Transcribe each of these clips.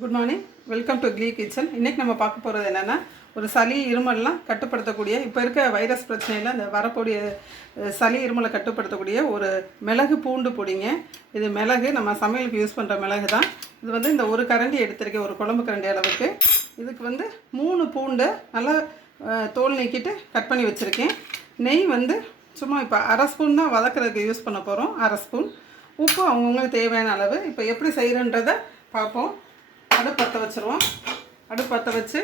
Good morning, welcome to clean kitchen. இன்றைக்கி நம்ம பார்க்க போகிறது என்னென்னா, ஒரு சளி இருமல்லாம் கட்டுப்படுத்தக்கூடிய, இப்போ இருக்க வைரஸ் பிரச்சனையில் அந்த வரக்கூடிய சளி இருமலை கட்டுப்படுத்தக்கூடிய ஒரு மிளகு பூண்டு பொடிங்க. இது மிளகு நம்ம சமையலுக்கு யூஸ் பண்ணுற மிளகு தான். இது வந்து இந்த ஒரு கரண்டி எடுத்திருக்கேன், ஒரு குழம்பு கரண்டி அளவுக்கு. இதுக்கு வந்து 3 பூண்டு நல்லா தோல் நீக்கிட்டு கட் பண்ணி வச்சுருக்கேன். நெய் வந்து சும்மா இப்போ அரை ஸ்பூன் தான் வதக்கிறதுக்கு யூஸ் பண்ண போகிறோம். அரை ஸ்பூன் உப்பு அவங்கவுங்களுக்கு தேவையான அளவு. இப்போ எப்படி செய்கிறன்றதை பார்ப்போம். அடுப்பு பற்ற வச்சுருவோம். அடுப்பு பற்ற வச்சு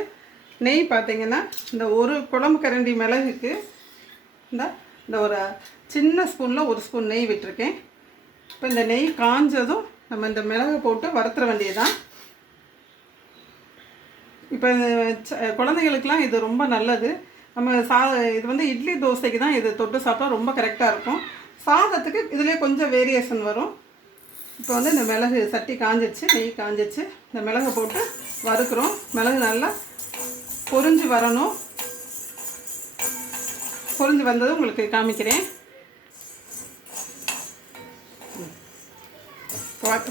நெய் பார்த்திங்கன்னா, இந்த ஒரு குழம்பு கரண்டி மிளகுக்கு இந்த ஒரு சின்ன ஸ்பூனில் ஒரு ஸ்பூன் நெய் விட்டுருக்கேன். இப்போ இந்த நெய் காஞ்சதும் நம்ம இந்த மிளகு போட்டு வறுத்துற வேண்டியதுதான். இப்போ குழந்தைகளுக்கெலாம் இது ரொம்ப நல்லது. நம்ம இது வந்து இட்லி தோசைக்கு தான் இது தொட்டு சாப்பிட்டா ரொம்ப கரெக்டாக இருக்கும். சாதத்துக்கு இதிலே கொஞ்சம் வேரியேஷன் வரும். இப்போ வந்து இந்த மிளகு சட்டி காஞ்சிச்சு, நெய் காஞ்சிச்சு. இந்த மிளகை போட்டு வறுக்கிறோம். மிளகு நல்லா பொரிஞ்சு வரணும். பொரிஞ்சு வந்ததும் உங்களுக்கு காமிக்கிறேன்.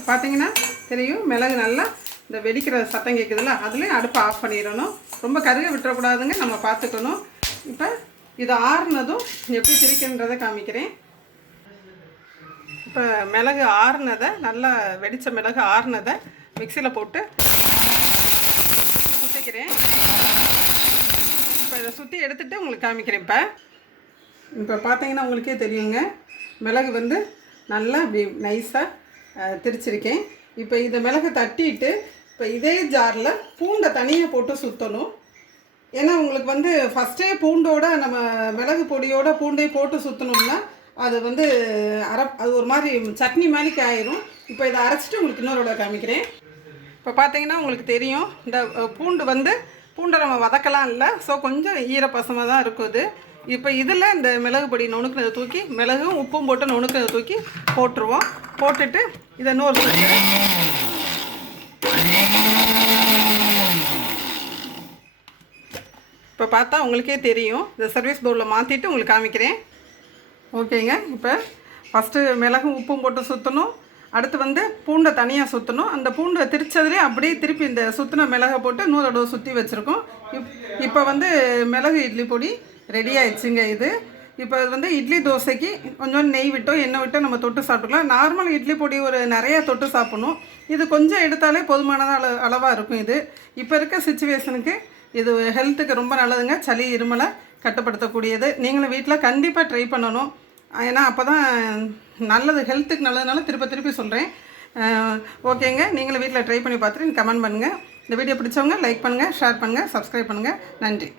பார்த்தீங்கன்னா தெரியும், மிளகு நல்லா இந்த வெடிக்கிற சத்தம் கேட்குதுல்ல, அதுலேயும் அடுப்பை ஆஃப் பண்ணிடணும். ரொம்ப கருக விட்டுறக்கூடாதுங்க, நம்ம பார்த்துக்கணும். இப்போ இது ஆறுனதும் எப்படி திரிக்கின்றதை காமிக்கிறேன். இப்போ மிளகு ஆறுனதை, நல்லா வெடித்த மிளகு ஆறுனதை மிக்சியில் போட்டு சுற்றிக்கிறேன். இப்போ இதை சுற்றி எடுத்துகிட்டு உங்களுக்கு காமிக்கிறேன். இப்போ பார்த்தீங்கன்னா உங்களுக்கே தெரியுங்க, மிளகு வந்து நல்லா இப்படி நைஸாக திரிச்சிருக்கேன். இப்போ இதை மிளகு தட்டிட்டு இப்போ இதே ஜாரில் பூண்டை தனியாக போட்டு சுற்றணும். ஏன்னா உங்களுக்கு வந்து ஃபஸ்ட்டே பூண்டோட நம்ம மிளகு பொடியோட பூண்டை போட்டு சுற்றணும்னா அது வந்து அது ஒரு மாதிரி சட்னி மாதிரிக்கு ஆயிரும். இப்போ இதை அரைச்சிட்டு உங்களுக்கு இன்னொரு காமிக்கிறேன். இப்போ பார்த்தீங்கன்னா உங்களுக்கு தெரியும், இந்த பூண்டு வந்து பூண்டை நம்ம வதக்கலாம் இல்லை, ஸோ கொஞ்சம் ஈரப்பசமாக தான் இருக்குது. இப்போ இதில் இந்த மிளகு பொடி நுணுக்கினதை தூக்கி, மிளகும் உப்பும் போட்டு நுணுக்கினதை தூக்கி போட்டுருவோம். போட்டுட்டு இதை இன்னொரு இப்போ பார்த்தா உங்களுக்கே தெரியும். இந்த சர்வீஸ் பவுலில் மாற்றிட்டு உங்களுக்கு காமிக்கிறேன். ஓகேங்க. இப்போ ஃபஸ்ட்டு மிளகும் உப்பும் போட்டு சுற்றணும். அடுத்து வந்து பூண்டை தனியாக சுற்றணும். அந்த பூண்டை திரிச்சதுலேயே அப்படியே திருப்பி இந்த சுற்றின மிளகை போட்டு இன்னொரு தடவை சுற்றி வச்சுருக்கோம். இப்போ வந்து மிளகு இட்லி பொடி ரெடி ஆயிடுச்சுங்க. இது இப்போ இது வந்து இட்லி தோசைக்கு கொஞ்சம் நெய் விட்டோ எண்ணெய் விட்டோ நம்ம தொட்டு சாப்பிட்டுக்கலாம். நார்மல் இட்லி பொடி ஒரு நிறையா தொட்டு சாப்பிட்ணும். இது கொஞ்சம் எடுத்தாலே போதுமானதாக அளவாக இருக்கும். இது இப்போ இருக்க சிச்சுவேஷனுக்கு இது ஹெல்த்துக்கு ரொம்ப நல்லதுங்க. சளி இருமலை கட்டுப்படுத்தக்கூடியது. நீங்களும் வீட்டில் கண்டிப்பாக ட்ரை பண்ணணும். ஏன்னா அப்போ தான் நல்லது, ஹெல்த்துக்கு நல்லதுனால திருப்பி சொல்கிறேன். ஓகேங்க, நீங்களும் வீட்டில் ட்ரை பண்ணி பார்த்துட்டு கமெண்ட் பண்ணுங்கள். இந்த வீடியோ பிடிச்சவங்க லைக் பண்ணுங்கள், ஷேர் பண்ணுங்கள், சப்ஸ்கிரைப் பண்ணுங்கள். நன்றி.